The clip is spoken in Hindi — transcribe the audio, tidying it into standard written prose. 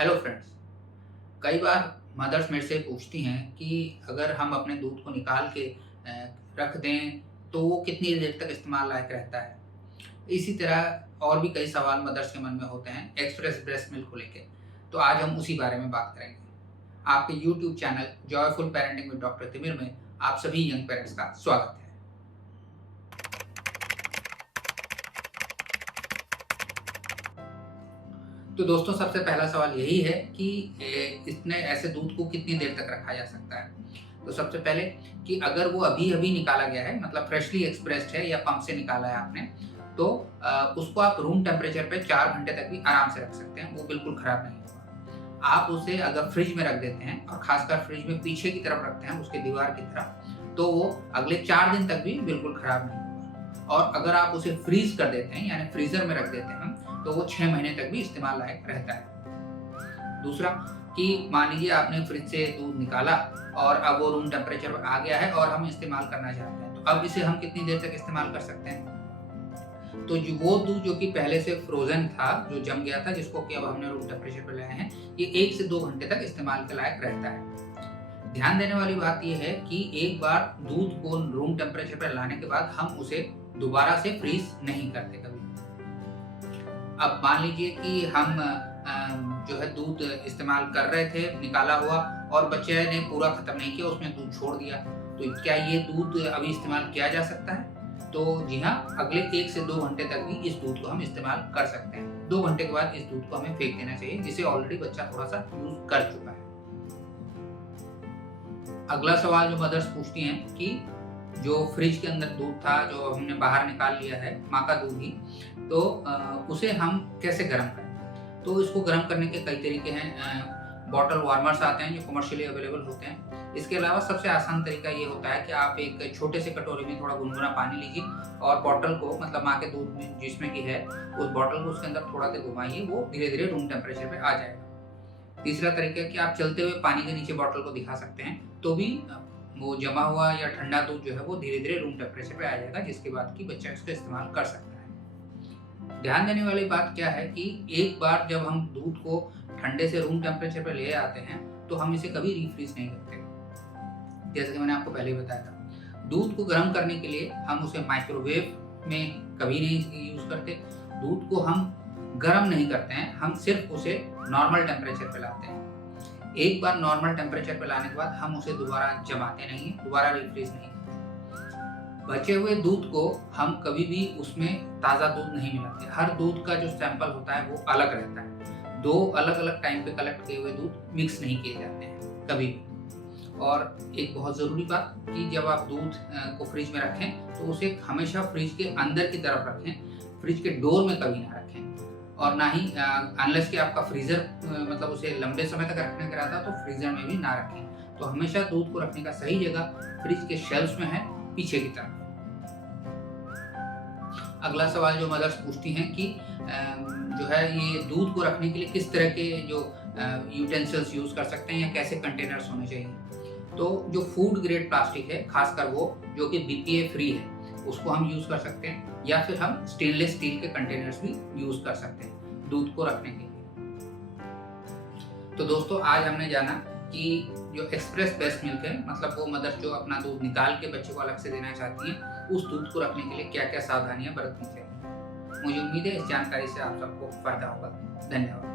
Hello friends. कई बार मदर्स मेरे से पूछती हैं कि अगर हम अपने दूध को निकाल के रख दें तो वो कितनी देर तक इस्तेमाल लायक रहता है। इसी तरह और भी कई सवाल मदर्स के मन में होते हैं एक्सप्रेस ब्रेस्ट मिल्क को लेके। तो आज हम उसी बारे में बात करेंगे। आपके YouTube channel joyful parenting with doctor Timir में आप सभी यंग पेरेंट्स का स्वागत है। तो दोस्तों, सबसे पहला सवाल यही है कि इतने ऐसे दूध को कितनी देर तक रखा जा सकता है। तो सबसे पहले कि अगर वो अभी-अभी निकाला गया है, मतलब फ्रेशली एक्सप्रेस्ड है या पंप से निकाला है आपने, तो उसको आप रूम टेम्परेचर पे 4 घंटे तक भी आराम से रख सकते हैं, वो बिल्कुल खराब नहीं होगा। आप उसे अगर फ्रिज में रख देते हैं और खासकर फ्रिज में पीछे की तरफ रखते हैं, उसके दीवार की तरफ, तो वो अगले 4 दिन तक भी बिल्कुल खराब नहीं होगा। और अगर आप उसे फ्रीज़ कर देते हैं यानी फ्रीज़र में रख देते हैं, तो वो 6 महीने तक भी इस्तेमाल लायक रहता है। दूसरा कि मान लीजिए आपने फ्रिज से दूध निकाला और अब वो रूम टेम्परेचर पर आ गया है और हम इस्तेमाल करना चाहते हैं, तो अब इसे हम कितनी देर तक इस्तेमाल कर सकते हैं। तो जो वो दूध जो कि पहले से फ्रोजन था, जो जम गया था, जिसको कि अब हमने रूम टेम्परेचर पर लाए हैं, ये 1 से 2 घंटे तक इस्तेमाल के लायक रहता है। ध्यान देने वाली बात ये है कि एक बार दूध को रूम टेम्परेचर पर लाने के बाद हम उसे दोबारा से फ्रीज नहीं करते कभी। अब मान लीजिए कि हम जो है दूध इस्तेमाल कर रहे थे निकाला हुआ और बच्चे ने पूरा खत्म नहीं किया, उसमें दूध छोड़ दिया, तो क्या ये दूध अभी इस्तेमाल किया जा सकता है? तो जी हाँ, अगले 1 से 2 घंटे तक भी इस दूध को हम इस्तेमाल कर सकते हैं। 2 घंटे के बाद इस दूध को हमें फेंक देना चाहिए, जिसे ऑलरेडी बच्चा थोड़ा सा यूज कर चुका है। अगला सवाल जो मदर्स पूछती हैं कि जो फ्रिज के अंदर दूध था, जो हमने बाहर निकाल लिया है, माँ का दूध ही, तो उसे हम कैसे गर्म करें? तो इसको गर्म करने के कई तरीके हैं। बॉटल वार्मर्स आते हैं जो कमर्शियली अवेलेबल होते हैं। इसके अलावा सबसे आसान तरीका ये होता है कि आप एक छोटे से कटोरी में थोड़ा गुनगुना पानी लीजिए और बॉटल को, मतलब माँ के दूध में जिसमें की है, उस बॉटल को उसके अंदर थोड़ा देर घुमाइए, वो धीरे-धीरे रूम टेम्परेचर पे आ जाएगा। तीसरा तरीका है कि आप चलते हुए पानी के नीचे बॉटल को दिखा सकते हैं, तो भी वो जमा हुआ या ठंडा दूध जो है वो धीरे-धीरे रूम टेम्परेचर पे आ जाएगा, जिसके बाद कि बच्चा इसका इस्तेमाल कर सकता है। ध्यान देने वाली बात क्या है कि एक बार जब हम दूध को ठंडे से रूम टेम्परेचर पे ले आते हैं, तो हम इसे कभी रीफ्रीज नहीं करते। जैसे कि मैंने आपको पहले ही बताया था, दूध को गर्म करने के लिए हम उसे माइक्रोवेव में कभी नहीं यूज करते। दूध को हम गर्म नहीं करते हैं, हम सिर्फ उसे नॉर्मल टेम्परेचर पे लाते हैं। एक बार नॉर्मल टेम्परेचर पे लाने के बाद हम उसे दोबारा जमाते नहीं हैं, दोबारा रीफ्रीज नहीं करते। बचे हुए दूध को हम कभी भी उसमें ताज़ा दूध नहीं मिलाते। हर दूध का जो सैंपल होता है वो अलग रहता है। 2 अलग-अलग टाइम पे कलेक्ट किए हुए दूध मिक्स नहीं किए जाते हैं कभी भी। और एक बहुत ज़रूरी बात कि जब आप दूध को फ्रिज में रखें, तो उसे हमेशा फ्रिज के अंदर की तरफ रखें, फ्रिज के डोर में कभी ना रखें। और ना ही अनलेस कि आपका फ्रीज़र मतलब उसे लंबे समय तक रखने का इरादा, तो फ्रीज़र में भी ना रखें। तो हमेशा दूध को रखने का सही जगह फ्रिज के शेल्फ्स में है, पीछे की तरफ। अगला सवाल जो मदर्स पूछती हैं कि जो है ये दूध को रखने के लिए किस तरह के जो यूटेंसिल्स यूज़ कर सकते हैं या कैसे कंटेनर्स होने चाहिए। तो जो फूड ग्रेड प्लास्टिक है, खासकर वो जो कि बीपीए फ्री है, उसको हम यूज़ कर सकते हैं, या फिर हम स्टेनलेस स्टील के कंटेनर्स भी यूज़ कर सकते हैं दूध को रखने के लिए। तो दोस्तों, आज हमने जाना कि जो एक्सप्रेस ब्रेस्ट मिल्क है, मतलब वो मदर जो अपना दूध निकाल के बच्चे को अलग से देना चाहती हैं, उस दूध को रखने के लिए क्या-क्या सावधानियां बरतनी चाहिए। मुझे उम्मीद है इस जानकारी से आप सबको फायदा होगा। धन्यवाद।